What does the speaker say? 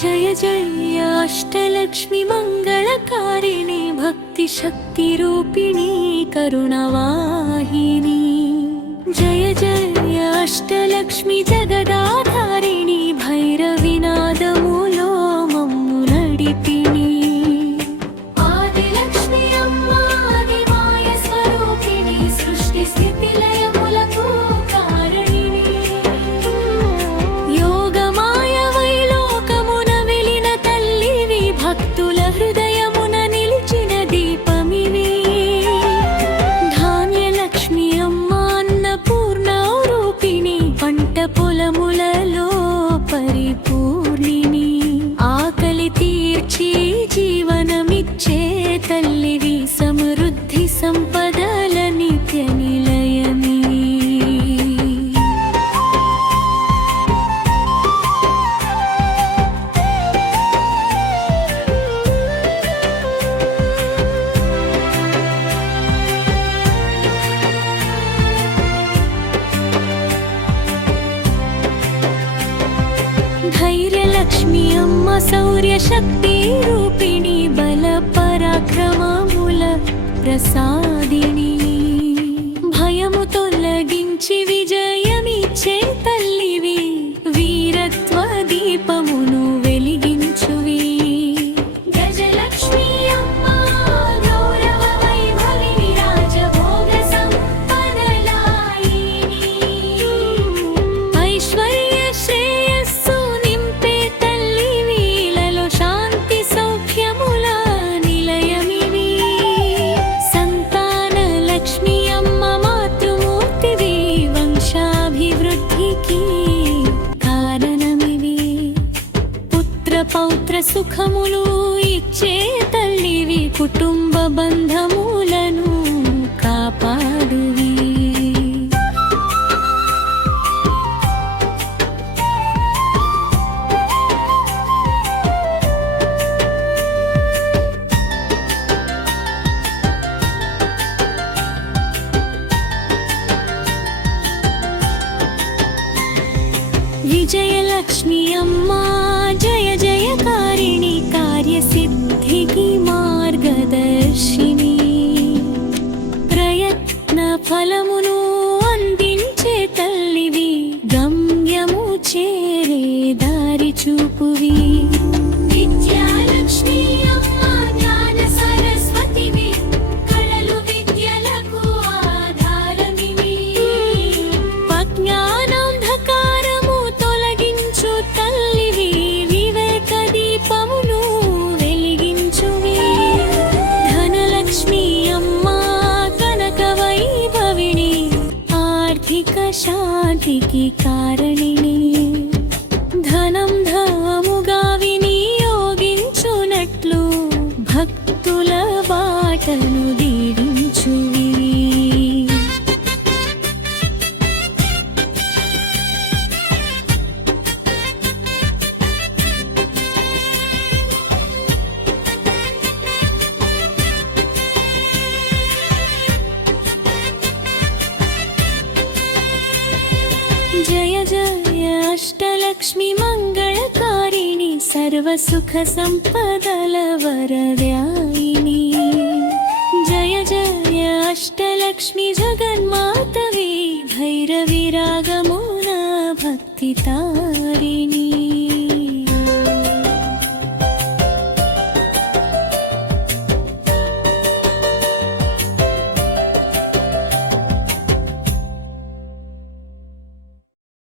जय जय अष्टलक्ष्मि मङ्गलकारिणि भक्तिशक्तिरूपिणी करुणवाहिनी। जय जय अष्टलक्ष्मि जगदा అమ్మ శౌర్య శక్తి రూపిణి బల పరాక్రమముల ప్రసాదిని. భయము తొలగించి వృద్ధికి కారణమివి. పుత్ర పౌత్ర సుఖములు ఇచ్చే తల్లివి. కుటుంబ బంధం జయలక్ష్మి అమ్మా జయ జయకారిణి కార్యసిద్ధికి మార్గదర్శిని ప్రయత్న ఫలమును అందించే తల్లివి గమ్యము చేరే దారి చూపువి। శాంతికి కారణిని. ధనం ధాముగా వినియోగించునట్లు భక్తుల బాటను जय जयाष्टलक्ष्मी मङ्गलकारिणि सर्वसुखसम्पदलवरदायिनि। जय जयाष्टलक्ष्मी जगन्मातवी भैरवि रागमुना भक्तितारिणी